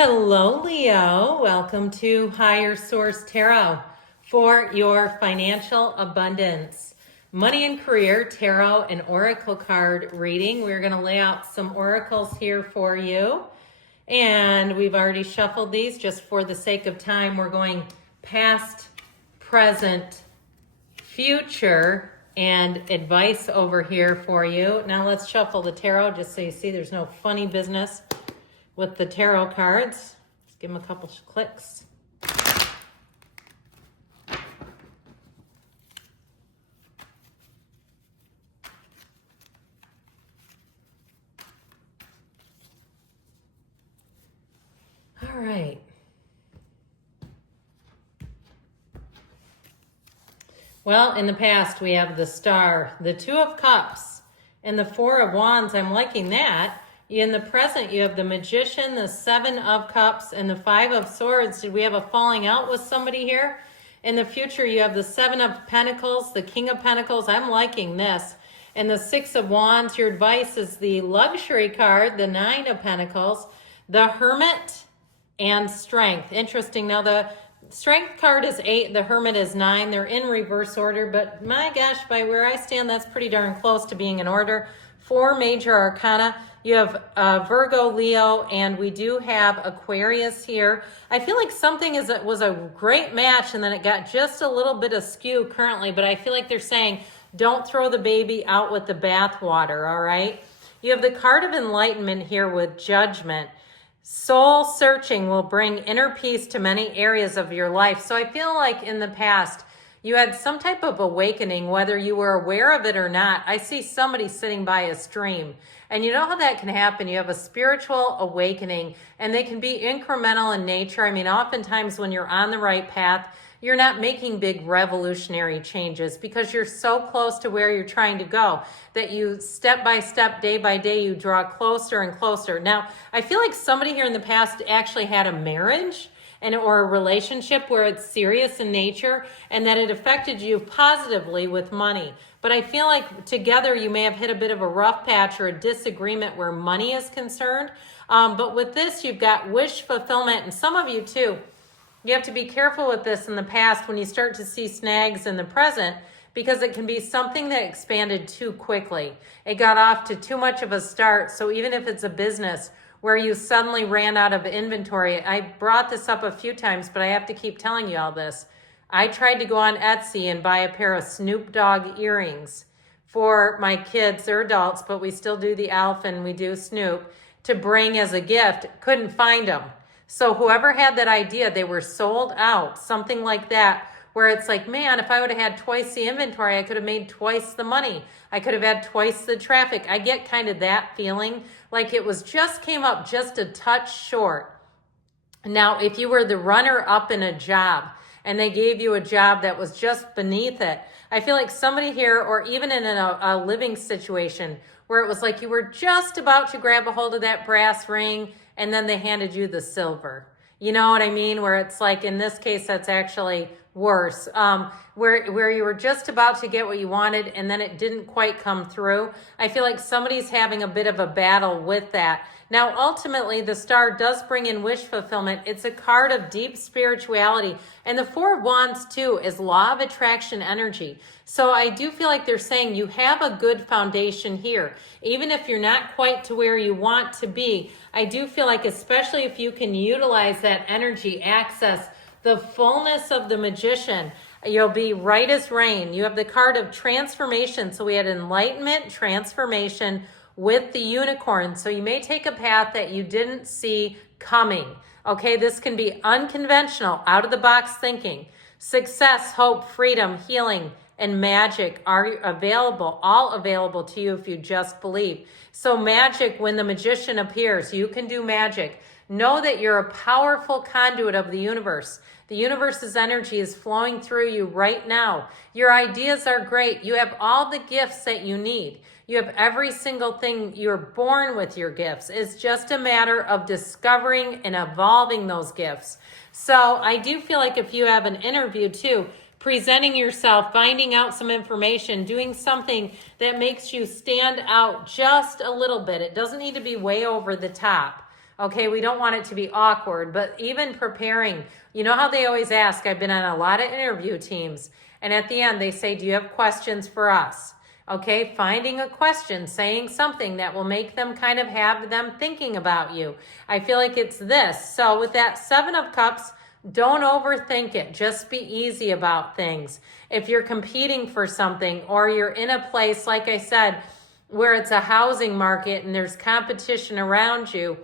Hello, Leo. Welcome to Higher Source Tarot for your financial abundance, money and career tarot and oracle card reading. We're going to lay out some oracles here for you. And we've already shuffled these just for the sake of time. We're going past, present, future, and advice over here for you. Now let's shuffle the tarot just so you see there's no funny business with the tarot cards. Let's give them a couple clicks. All right. Well, in the past, we have the Star, the Two of Cups, and the Four of Wands. I'm liking that. In the present, you have the Magician, the Seven of Cups, and the Five of Swords. Did we have a falling out with somebody here? In the future, you have the Seven of Pentacles, the King of Pentacles. I'm liking this. And the Six of Wands. Your advice is the Luxury card, the Nine of Pentacles, the Hermit, and Strength. Interesting. Now, the Strength card is 8, the Hermit is 9. They're in reverse order, but my gosh, by where I stand, that's pretty darn close to being in order. 4 major arcana. You have Virgo, Leo, and we do have Aquarius here. I feel like something was a great match, and then it got just a little bit askew currently, but I feel like they're saying, don't throw the baby out with the bathwater, all right? You have the card of enlightenment here with Judgment. Soul searching will bring inner peace to many areas of your life. So I feel like in the past, you had some type of awakening, whether you were aware of it or not. I see somebody sitting by a stream. And you know how that can happen. You have a spiritual awakening, and they can be incremental in nature. I mean, oftentimes when you're on the right path, you're not making big revolutionary changes because you're so close to where you're trying to go that you step by step, day by day, you draw closer and closer. Now, I feel like somebody here in the past actually had a marriage or a relationship where it's serious in nature and that it affected you positively with money. But I feel like together you may have hit a bit of a rough patch or a disagreement where money is concerned. But with this, you've got wish fulfillment, and some of you too. You have to be careful with this in the past when you start to see snags in the present, because it can be something that expanded too quickly. It got off to too much of a start. So even if it's a business where you suddenly ran out of inventory, I brought this up a few times, but I have to keep telling you all this. I tried to go on Etsy and buy a pair of Snoop Dogg earrings for my kids. They're adults, but we still do the Elf and we do Snoop to bring as a gift. Couldn't find them. So whoever had that idea, they were sold out, something like that, where it's like, man, if I would have had twice the inventory, I could have made twice the money. I could have had twice the traffic. I get kind of that feeling, like it was just came up just a touch short. Now, if you were the runner up in a job and they gave you a job that was just beneath it, I feel like somebody here, or even in a living situation where it was like you were just about to grab a hold of that brass ring and then they handed you the silver. You know what I mean? Where it's like, in this case, that's actually worse. Where you were just about to get what you wanted and then it didn't quite come through. I feel like somebody's having a bit of a battle with that. Now, ultimately, the Star does bring in wish fulfillment. It's a card of deep spirituality. And the Four of Wands, too, is law of attraction energy. So I do feel like they're saying you have a good foundation here. Even if you're not quite to where you want to be, I do feel like, especially if you can utilize that energy, access the fullness of the Magician, you'll be right as rain. You have the card of transformation. So we had enlightenment, transformation with the unicorn. So you may take a path that you didn't see coming. Okay, this can be unconventional, out of the box thinking. Success, hope, freedom, healing, and magic are available, all available to you if you just believe. So magic, when the Magician appears, you can do magic. Know that you're a powerful conduit of the universe. The universe's energy is flowing through you right now. Your ideas are great. You have all the gifts that you need. You have every single thing. You're born with your gifts. It's just a matter of discovering and evolving those gifts. So I do feel like if you have an interview too, presenting yourself, finding out some information, doing something that makes you stand out just a little bit. It doesn't need to be way over the top. Okay, we don't want it to be awkward, but even preparing, you know how they always ask, I've been on a lot of interview teams, and at the end they say, do you have questions for us? Okay, finding a question, saying something that will make them kind of have them thinking about you. I feel like it's this. So with that Seven of Cups, don't overthink it. Just be easy about things. If you're competing for something or you're in a place, like I said, where it's a housing market and there's competition around you,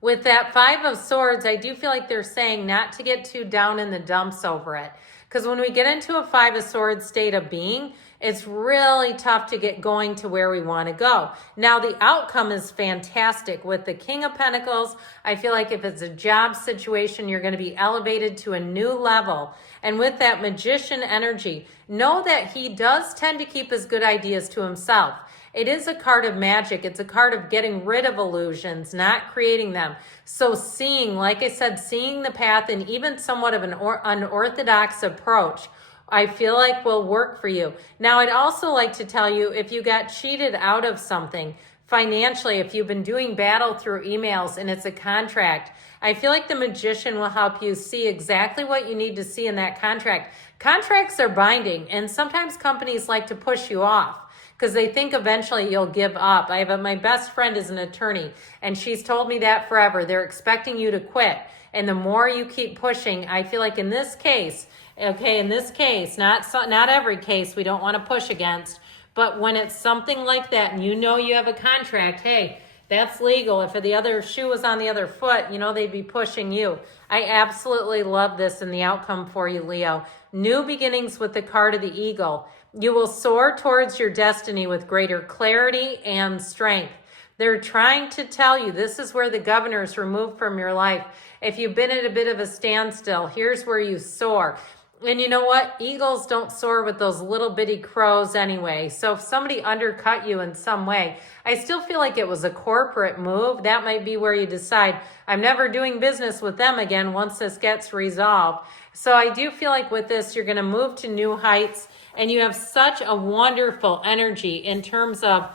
with that Five of Swords, I do feel like they're saying not to get too down in the dumps over it. Because when we get into a Five of Swords state of being, it's really tough to get going to where we want to go. Now, the outcome is fantastic. With the King of Pentacles, I feel like if it's a job situation, you're going to be elevated to a new level. And with that Magician energy, know that he does tend to keep his good ideas to himself. It is a card of magic. It's a card of getting rid of illusions, not creating them. So seeing, like I said, seeing the path and even somewhat of an unorthodox approach, I feel like will work for you. Now, I'd also like to tell you, if you got cheated out of something financially, if you've been doing battle through emails and it's a contract, I feel like the Magician will help you see exactly what you need to see in that contract. Contracts are binding, and sometimes companies like to push you off because they think eventually you'll give up. My best friend is an attorney, and she's told me that forever. They're expecting you to quit. And the more you keep pushing, I feel like in this case, okay, in this case, not every case we don't want to push against, but when it's something like that and you know you have a contract, hey, that's legal. If the other shoe was on the other foot, you know, they'd be pushing you. I absolutely love this and the outcome for you, Leo. New beginnings with the card of the eagle. You will soar towards your destiny with greater clarity and strength. They're trying to tell you this is where the governor is removed from your life. If you've been at a bit of a standstill, here's where you soar. And you know what? Eagles don't soar with those little bitty crows anyway. So if somebody undercut you in some way, I still feel like it was a corporate move. That might be where you decide, I'm never doing business with them again once this gets resolved. So I do feel like with this, you're going to move to new heights, and you have such a wonderful energy in terms of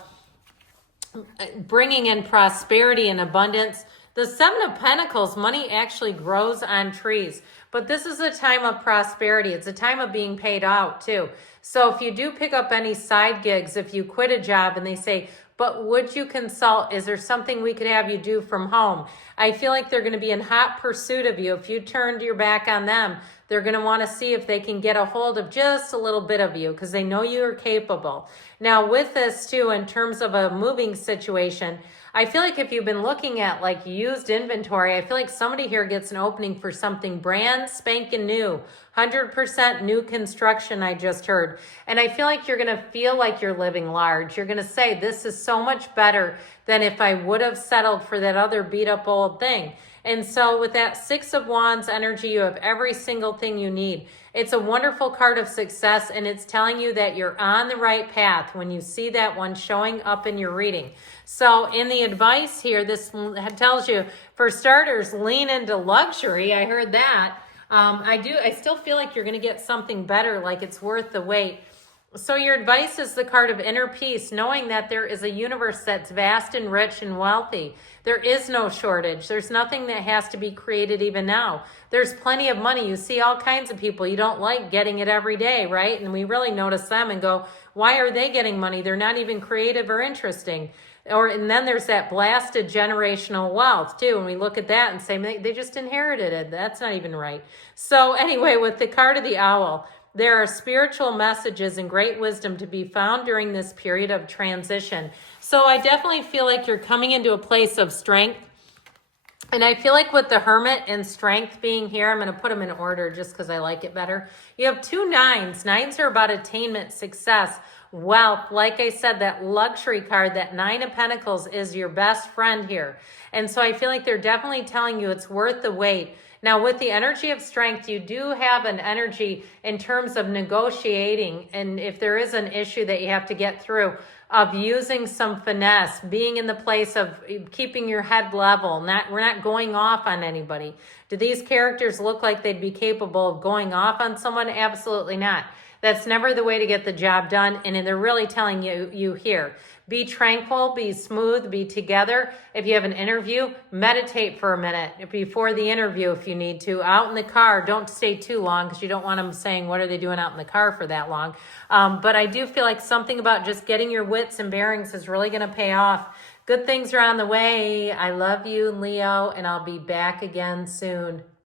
bringing in prosperity and abundance. The Seven of Pentacles, money actually grows on trees. But this is a time of prosperity. It's a time of being paid out too. So if you do pick up any side gigs, if you quit a job and they say, but would you consult? Is there something we could have you do from home? I feel like they're going to be in hot pursuit of you. If you turned your back on them, they're going to want to see if they can get a hold of just a little bit of you because they know you are capable. Now with this too, in terms of a moving situation, I feel like if you've been looking at like used inventory, I feel like somebody here gets an opening for something brand spanking new, 100% new construction, I just heard. And I feel like you're going to feel like you're living large. You're going to say, this is so much better than if I would have settled for that other beat up old thing. And so with that Six of Wands energy, you have every single thing you need. It's a wonderful card of success, and it's telling you that you're on the right path when you see that one showing up in your reading. So in the advice here, this tells you, for starters, lean into luxury. I heard that. I still feel like you're going to get something better, like it's worth the wait. So your advice is the card of inner peace, knowing that there is a universe that's vast and rich and wealthy. There is no shortage. There's nothing that has to be created even now. There's plenty of money. You see all kinds of people. You don't like getting it every day, right? And we really notice them and go, why are they getting money? They're not even creative or interesting. And then there's that blasted generational wealth too. And we look at that and say, they just inherited it. That's not even right. So anyway, with the card of the owl, there are spiritual messages and great wisdom to be found during this period of transition. So I definitely feel like you're coming into a place of strength. And I feel like with the Hermit and Strength being here, I'm going to put them in order just because I like it better. You have 2 nines. Nines are about attainment, success, wealth. Like I said, that luxury card, that 9 of Pentacles is your best friend here. And so I feel like they're definitely telling you it's worth the wait. Now, with the energy of strength, you do have an energy in terms of negotiating. And if there is an issue that you have to get through, of using some finesse, being in the place of keeping your head level. We're not going off on anybody. Do these characters look like they'd be capable of going off on someone? Absolutely not. That's never the way to get the job done. And they're really telling you here, be tranquil, be smooth, be together. If you have an interview, meditate for a minute before the interview if you need to. Out in the car, don't stay too long because you don't want them saying, what are they doing out in the car for that long? But I do feel like something about just getting your wits and bearings is really going to pay off. Good things are on the way. I love you, Leo, and I'll be back again soon.